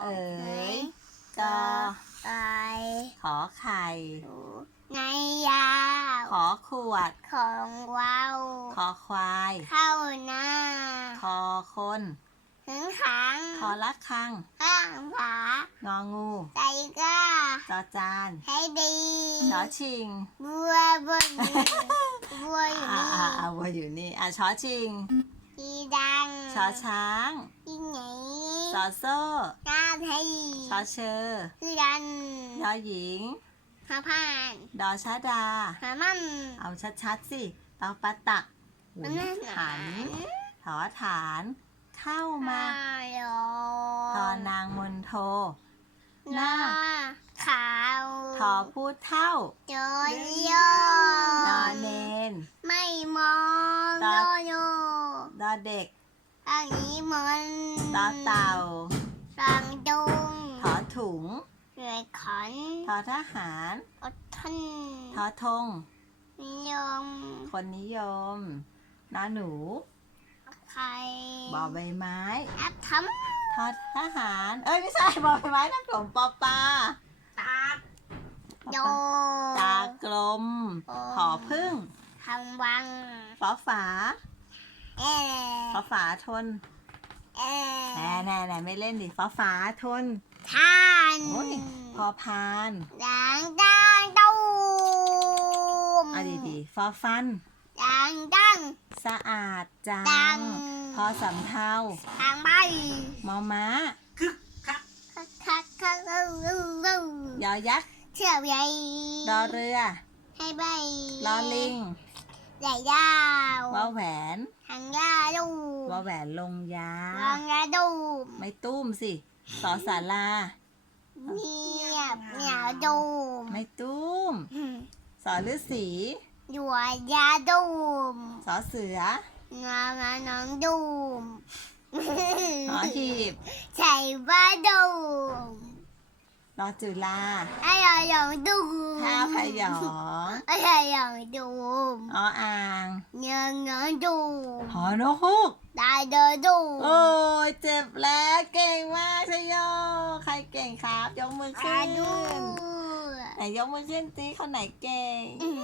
เอ๋ยกอไก่ขอไข่ในยาว ขอขวด ของว้าวคอควาย เข้าหน้า คอคนถึงขังคอละคัง ข้างฝางองู ใจกล้าจอจานให้ดีชอชิง บัวบนบัวอยู่อ่านี่อ่าอ่าวัวอยู่นี่ อะชอชิง ที่ดังชอช้างที่ไหนซอโซ่หน้าไทยชอเชอคือดันยอหญิงหาผ่านดอชาดาหามันเอาชัดๆสิตอปะตักหูมันน่าหนาหันถอฐาน เข้ามาโยทอนางมนโทหหน้าน้าขาวทอพูดเท่าโยโยดอเนนไม่มองตาโยโย่ดอ เด็กอันนี้มันดอเต่าสังจุงถอถุงเรือขันทอทหารอดทนทอธงนิยม คนนิยมนอหนูใครบอใบไม้แอปททอทหาร เอ้ยไม่ใช่บอใบไม้นักหลมปอปลาำตาโยตากลม ขอพึ่งทำวังฝอฝา เอฝอฝาทนเอแน่แน่แน่ไม่เล่นดิฝอฝาทนท่านโอ้ยพอพานดังดังตูมเอาดีดีๆฟอฟันดังดังสะอาดจัดัง งพอสำเทาทางใบมอม้า คักคักคักคักลูลูลูยอยักษ์เชื่อใหญ่ดอเรือให้ใบลอลิง ใหญ่ยาววอแหวนหางยาดูวอแหวนลงยาลองยาดูไม่ตุ้มสิสอสาราเงียบเหนียวดูไม่ตุ้ม สอฤาษีอยู่ยาดูสอเสืองางาน้องดูหอหีบใส่บ้าดูรอจุฬาไอ้ยอยองดู ท่าพยองไอ้ยองดูออ่างเงินเงินดูหอนกฮูกได้เดินดูโอ้ยเจ็บแล้วเก่งมากชยโยใครเก่งครับ ยกมือขึ้อานดูไหนยกมือขึ้นสิคนไหนเก่งอืม